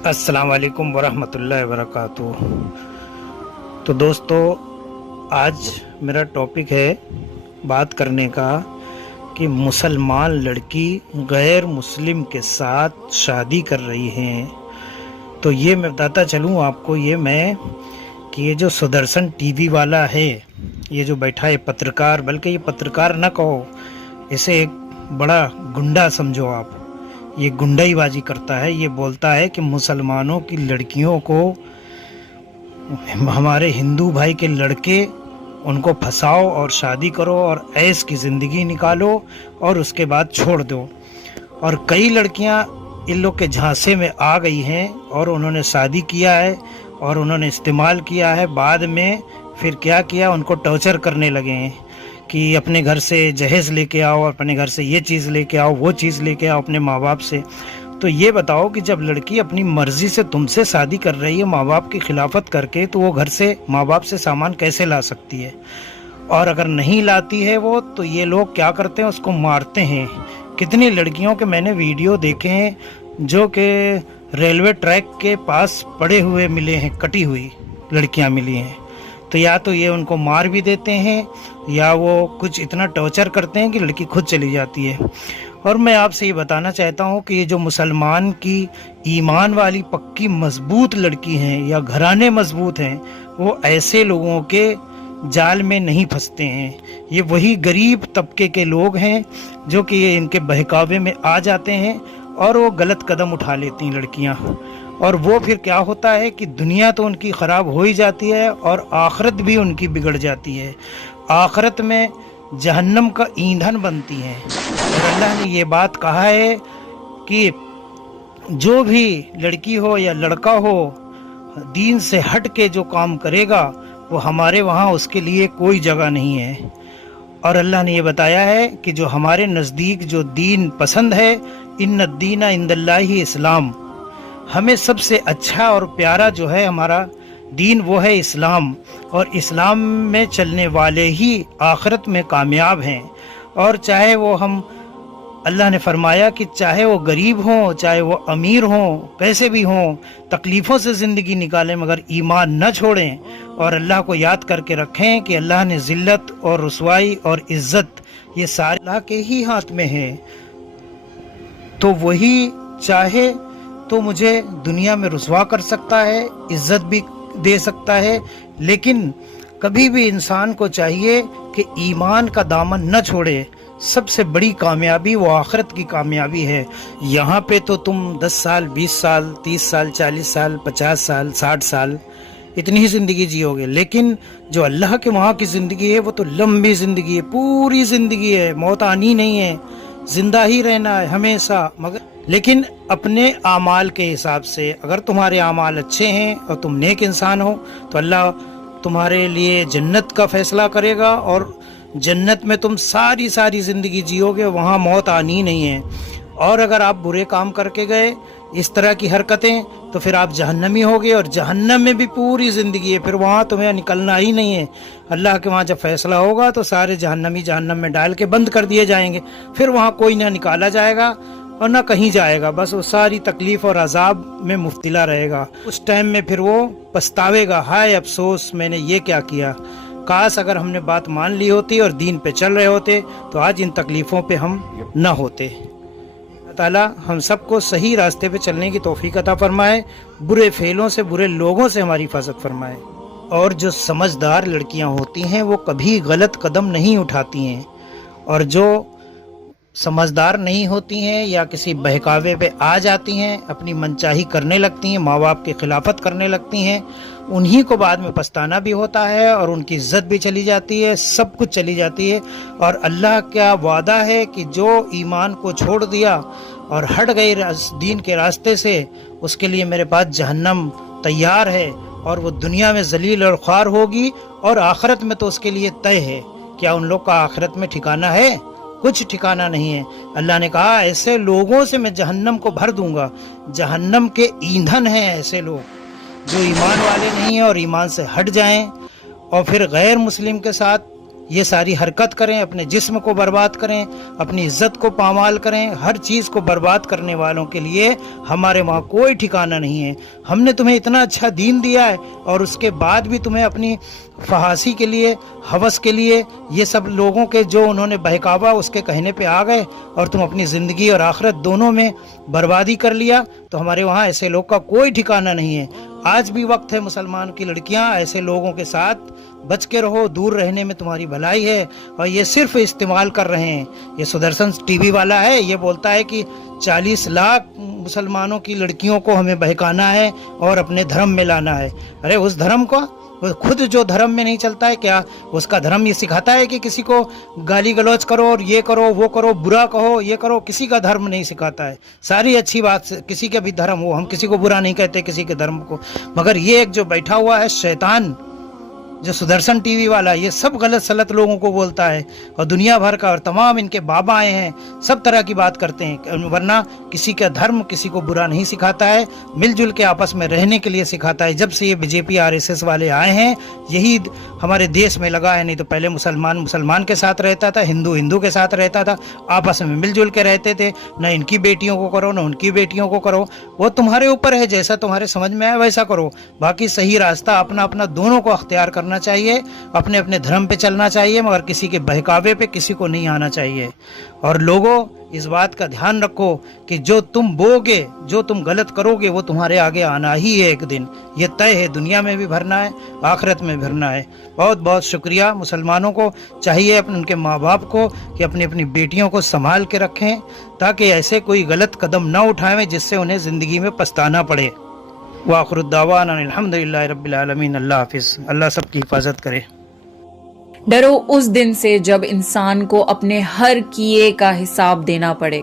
अस्सलाम वालेकुम वरहमतुल्लाहि वबरकातुह। तो दोस्तों, आज मेरा टॉपिक है बात करने का कि मुसलमान लड़की गैर मुस्लिम के साथ शादी कर रही हैं। तो ये मैं बताता चलूँ आपको, कि ये जो सुदर्शन टीवी वाला है, ये जो बैठा है पत्रकार, बल्कि ये पत्रकार न कहो, इसे एक बड़ा गुंडा समझो आप। ये गुंडाईबाजी करता है। ये बोलता है कि मुसलमानों की लड़कियों को, हमारे हिंदू भाई के लड़के, उनको फंसाओ और शादी करो और ऐश की ज़िंदगी निकालो और उसके बाद छोड़ दो। और कई लड़कियां इन लोग के झांसे में आ गई हैं और उन्होंने शादी किया है और उन्होंने इस्तेमाल किया है। बाद में फिर क्या किया, उनको टॉर्चर करने लगे हैं कि अपने घर से जहेज़ लेके आओ, अपने घर से ये चीज़ लेके आओ, वो चीज़ लेके आओ अपने माँ बाप से। तो ये बताओ कि जब लड़की अपनी मर्ज़ी से तुमसे शादी कर रही है माँ बाप की खिलाफत करके, तो वो घर से, माँ बाप से सामान कैसे ला सकती है? और अगर नहीं लाती है वो, तो ये लोग क्या करते हैं, उसको मारते हैं। कितनी लड़कियों के मैंने वीडियो देखे हैं जो कि रेलवे ट्रैक के पास पड़े हुए मिले हैं, कटी हुई लड़कियां मिली हैं। तो या तो ये उनको मार भी देते हैं या वो कुछ इतना टॉर्चर करते हैं कि लड़की खुद चली जाती है। और मैं आपसे ये बताना चाहता हूँ कि ये जो मुसलमान की ईमान वाली पक्की मजबूत लड़की हैं या घराने मजबूत हैं, वो ऐसे लोगों के जाल में नहीं फंसते हैं। ये वही गरीब तबके के लोग हैं जो कि ये इनके बहकावे में आ जाते हैं और वो गलत कदम उठा लेती हैं लड़कियाँ। और वो फिर क्या होता है कि दुनिया तो उनकी ख़राब हो ही जाती है और आखिरत भी उनकी बिगड़ जाती है। आखिरत में जहन्नम का ईंधन बनती हैं। और अल्लाह ने ये बात कहा है कि जो भी लड़की हो या लड़का हो, दीन से हट के जो काम करेगा, वो हमारे वहाँ उसके लिए कोई जगह नहीं है। और अल्लाह ने ये बताया है कि जो हमारे नज़दीक जो दीन पसंद है, इन्न दीना इंदल्लाहि इस्लाम, हमें सबसे अच्छा और प्यारा जो है हमारा दीन वो है इस्लाम। और इस्लाम में चलने वाले ही आखिरत में कामयाब हैं। और चाहे वो हम, अल्लाह ने फरमाया कि चाहे वो गरीब हों, चाहे वो अमीर हों, कैसे भी हों, तकलीफ़ों से ज़िंदगी निकालें मगर ईमान न छोड़ें और अल्लाह को याद करके रखें कि अल्लाह ने ज़िल्लत और रुसवाई और इज़्ज़त ये सारे अल्लाह के ही हाथ में है। तो वही चाहे तो मुझे दुनिया में रुसवा कर सकता है, इज़्ज़त भी दे सकता है, लेकिन कभी भी इंसान को चाहिए कि ईमान का दामन न छोड़े। सबसे बड़ी कामयाबी वो आखिरत की कामयाबी है। यहाँ पे तो तुम 10 साल, 20 साल, 30 साल, 40 साल, 50 साल, 60 साल इतनी ही ज़िंदगी जियोगे, लेकिन जो अल्लाह के वहाँ की ज़िंदगी है वो तो लंबी ज़िंदगी है, पूरी ज़िंदगी है, मौत आनी नहीं है, ज़िंदा ही रहना है हमेशा। मगर लेकिन अपने आमाल के हिसाब से, अगर तुम्हारे आमाल अच्छे हैं और तुम नेक इंसान हो, तो अल्लाह तुम्हारे लिए जन्नत का फ़ैसला करेगा और जन्नत में तुम सारी ज़िंदगी जियोगे, वहाँ मौत आनी नहीं है। और अगर आप बुरे काम करके गए, इस तरह की हरकतें, तो फिर आप जहन्नमी होगे और जहन्नम में भी पूरी ज़िंदगी है, फिर वहाँ तुम्हें निकलना ही नहीं है। अल्लाह के वहाँ जब फैसला होगा तो सारे जहन्नमी जहन्नम में डाल के बंद कर दिए जाएंगे, फिर वहाँ कोई ना निकाला जाएगा और ना कहीं जाएगा, बस वो सारी तकलीफ़ और अजाब में मुब्तला रहेगा। उस टाइम में फिर वो पछतावेगा, हाय अफसोस मैंने ये क्या किया, काश अगर हमने बात मान ली होती और दीन पे चल रहे होते तो आज इन तकलीफ़ों पे हम न होते। अल्लाह ताला हम सबको सही रास्ते पे चलने की तौफीक अता फरमाए, बुरे फेलों से, बुरे लोगों से हमारी हिफाजत फरमाए। और जो समझदार लड़कियां होती हैं वो कभी गलत कदम नहीं उठाती हैं, और जो समझदार नहीं होती हैं या किसी बहकावे पे आ जाती हैं, अपनी मनचाही करने लगती हैं, माँ बाप की खिलाफत करने लगती हैं, उन्हीं को बाद में पछताना भी होता है और उनकी इज़्ज़त भी चली जाती है, सब कुछ चली जाती है। और अल्लाह का वादा है कि जो ईमान को छोड़ दिया और हट गई दीन के रास्ते से, उसके लिए मेरे पास जहन्नम तैयार है और वो दुनिया में जलील और ख्वार होगी और आखिरत में तो उसके लिए तय है। क्या उन लोग का आखिरत में ठिकाना है? कुछ ठिकाना नहीं है। अल्लाह ने कहा ऐसे लोगों से मैं जहन्नम को भर दूंगा। जहन्नम के ईंधन हैं ऐसे लोग जो ईमान वाले नहीं हैं और ईमान से हट जाएं और फिर गैर मुस्लिम के साथ یہ ساری حرکت کریں، اپنے جسم کو برباد کریں، اپنی عزت کو پامال کریں، ہر چیز کو برباد کرنے والوں کے لیے ہمارے وہاں کوئی ٹھکانہ نہیں ہے۔ ہم نے تمہیں اتنا اچھا دین دیا ہے اور اس کے بعد بھی تمہیں اپنی فحاشی کے لیے، ہوس کے لیے، یہ سب لوگوں کے جو انہوں نے بہکاوا اس کے کہنے پہ آ گئے اور تم اپنی زندگی اور آخرت دونوں میں بربادی کر لیا، تو ہمارے وہاں ایسے لوگ کا کوئی ٹھکانہ نہیں ہے۔ آج بھی وقت ہے مسلمان کی لڑکیاں ایسے لوگوں کے ساتھ بچ کے رہو، دور رہنے میں تمہاری بھلائی ہے۔ اور یہ صرف استعمال کر رہے ہیں، یہ سدرشن ٹی وی والا ہے، یہ بولتا ہے کہ 40 لاکھ مسلمانوں کی لڑکیوں کو ہمیں بہکانا ہے اور اپنے دھرم میں لانا ہے۔ ارے اس دھرم کو، وہ خود جو دھرم میں نہیں چلتا ہے، کیا اس کا دھرم یہ سکھاتا ہے کہ کسی کو گالی گلوچ کرو اور یہ کرو وہ کرو، برا کہو یہ کرو؟ کسی کا دھرم نہیں سکھاتا ہے، ساری اچھی بات کسی کا بھی دھرم ہو، ہم کسی کو برا نہیں کہتے کسی کے دھرم کو، مگر یہ ایک جو بیٹھا ہوا ہے شیطان، جو سدرشن ٹی وی والا، یہ سب غلط سلط لوگوں کو بولتا ہے اور دنیا بھر کا، اور تمام ان کے بابا آئے ہیں، سب طرح کی بات کرتے ہیں، ورنہ کسی کا دھرم کسی کو برا نہیں سکھاتا ہے، مل جل کے آپس میں رہنے کے لیے سکھاتا ہے۔ جب سے یہ بی جے پی RSS والے آئے ہیں، یہی ہمارے دیش میں لگا ہے، نہیں تو پہلے مسلمان کے ساتھ رہتا تھا، ہندو کے ساتھ رہتا تھا، آپس میں مل جل کے رہتے تھے، نہ ان کی بیٹیوں کو کرو نہ ان کی بیٹیوں کو کرو، وہ تمہارے اوپر ہے، جیسا تمہارے سمجھ میں آئے ویسا کرو، باقی صحیح راستہ اپنا اپنا دونوں کو اختیار کرنا چاہیے، اپنے اپنے دھرم پہ چلنا چاہیے، مگر کسی کے بہکاوے پہ کسی کو نہیں آنا چاہیے۔ اور لوگوں اس بات کا دھیان رکھو کہ جو تم بوگے، جو تم غلط کرو گے، وہ تمہارے آگے آنا ہی ہے ایک دن، یہ طے ہے، دنیا میں بھی بھرنا ہے، آخرت میں بھرنا ہے۔ بہت بہت شکریہ۔ مسلمانوں کو چاہیے ان کے ماں باپ کو کہ اپنی اپنی بیٹیوں کو سنبھال کے رکھیں، تاکہ ایسے کوئی غلط قدم نہ اٹھائیں جس سے انہیں زندگی میں پچھتانا پڑے۔ وآخر الدعوانا الحمدللہ رب العالمین۔ اللہ حافظ۔ اللہ سب کی حفاظت کرے۔ ڈرو اس دن سے جب انسان کو اپنے ہر کیے کا حساب دینا پڑے۔